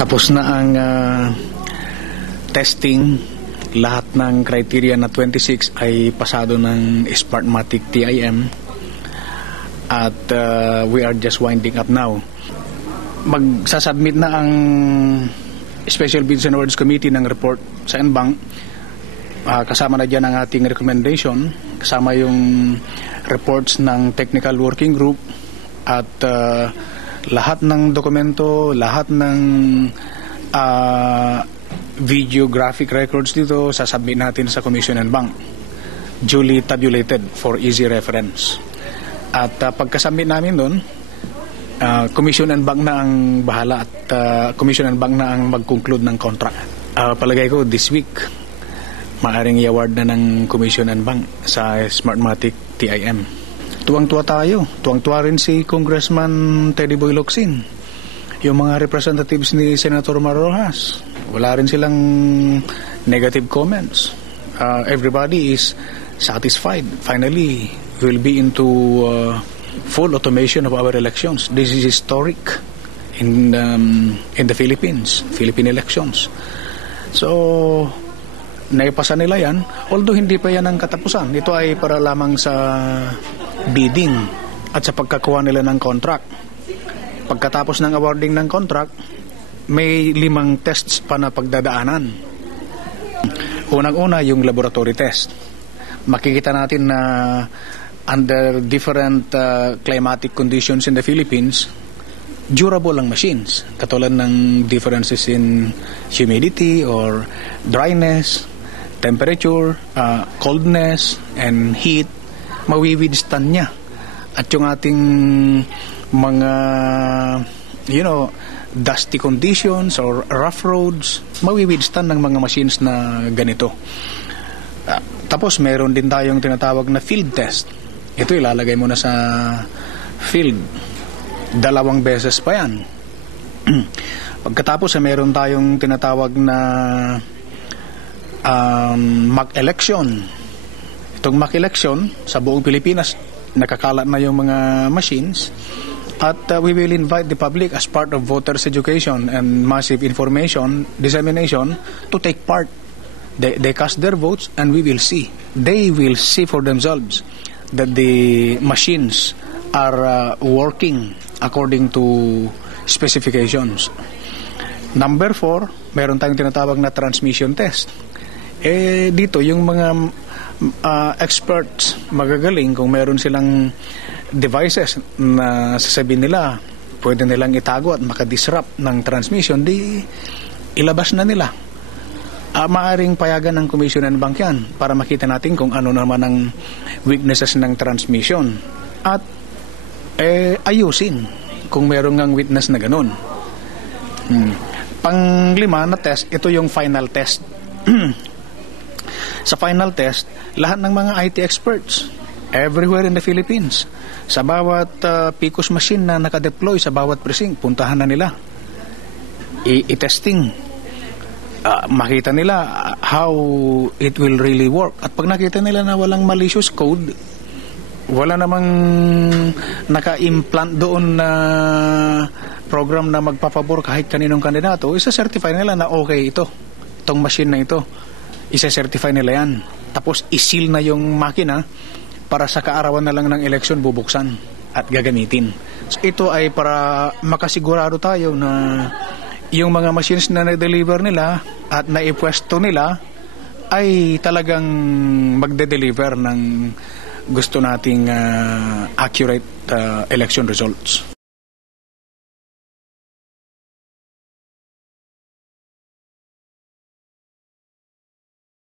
Tapos na ang testing. Lahat ng criteria na 26 ay pasado ng Smartmatic TIM. At we are just winding up now. Magsasubmit na ang Special Bids and Awards Committee ng report sa NBank. Kasama na dyan ang ating recommendation, kasama yung reports ng Technical Working Group at lahat ng dokumento, lahat ng video graphic records dito sasubmit natin sa Commission and Bank, duly tabulated for easy reference. At pagkasubmit namin doon, Commission and Bank na ang bahala at Commission and Bank na ang mag-conclude ng contract. Palagay ko this week maaring i-award na ng Commission and Bank sa Smartmatic TIM. Tuwang-tuwa tayo. Tuwang-tuwa rin si Congressman Teddy Boy Locsin. Yung mga representatives ni Senator Mar Rojas, wala rin silang negative comments. Everybody is satisfied. Finally, we'll be into full automation of our elections. This is historic in the Philippine elections. So, naipasa nila yan, although hindi pa yan ang katapusan. Ito ay para lamang sa bidding at sa pagkakuha nila ng contract. Pagkatapos ng awarding ng contract, may 5 tests pa na pagdadaanan. Unang-una, yung laboratory test. Makikita natin na under different climatic conditions in the Philippines, durable ang machines. Katulad ng differences in humidity or dryness, temperature, coldness, and heat, mawi-withstand niya. At yung ating mga, dusty conditions or rough roads, mawi-withstand ng mga machines na ganito. Tapos meron din tayong tinatawag na field test. Ito ilalagay mo na sa field. 2 beses pa yan. Pagkatapos meron tayong tinatawag na mock election. Itong mock election sa buong Pilipinas, nakakalat na yung mga machines, at we will invite the public as part of voters education and massive information dissemination to take part. They cast their votes and we will see. They will see for themselves that the machines are working according to specifications. Number 4, meron tayong tinatawag na transmission test. Dito yung mga experts magagaling, kung meron silang devices na sasabihin nila pwede nilang itago at makadisrupt ng transmission, di ilabas na nila. Maaring payagan ng Commission and Bank yan para makita natin kung ano naman ang weaknesses ng transmission at ayusin kung meron ngang witness na ganun. Pang-5 na test, ito yung final test. Sa final test, lahat ng mga IT experts everywhere in the Philippines, sa bawat PICOS machine na nakadeploy sa bawat precinct, puntahan na nila. I-testing. Makita nila how it will really work. At pag nakita nila na walang malicious code, wala namang naka-implant doon na program na magpapabor kahit kaninong kandidato, isa-certify nila na okay itong machine na ito. Isa-certify nila yan. Tapos isil na yung makina para sa kaarawan na lang ng eleksyon bubuksan at gagamitin. So, ito ay para makasigurado tayo na yung mga machines na na-deliver nila at naipwesto nila ay talagang magde-deliver ng gusto nating accurate election results.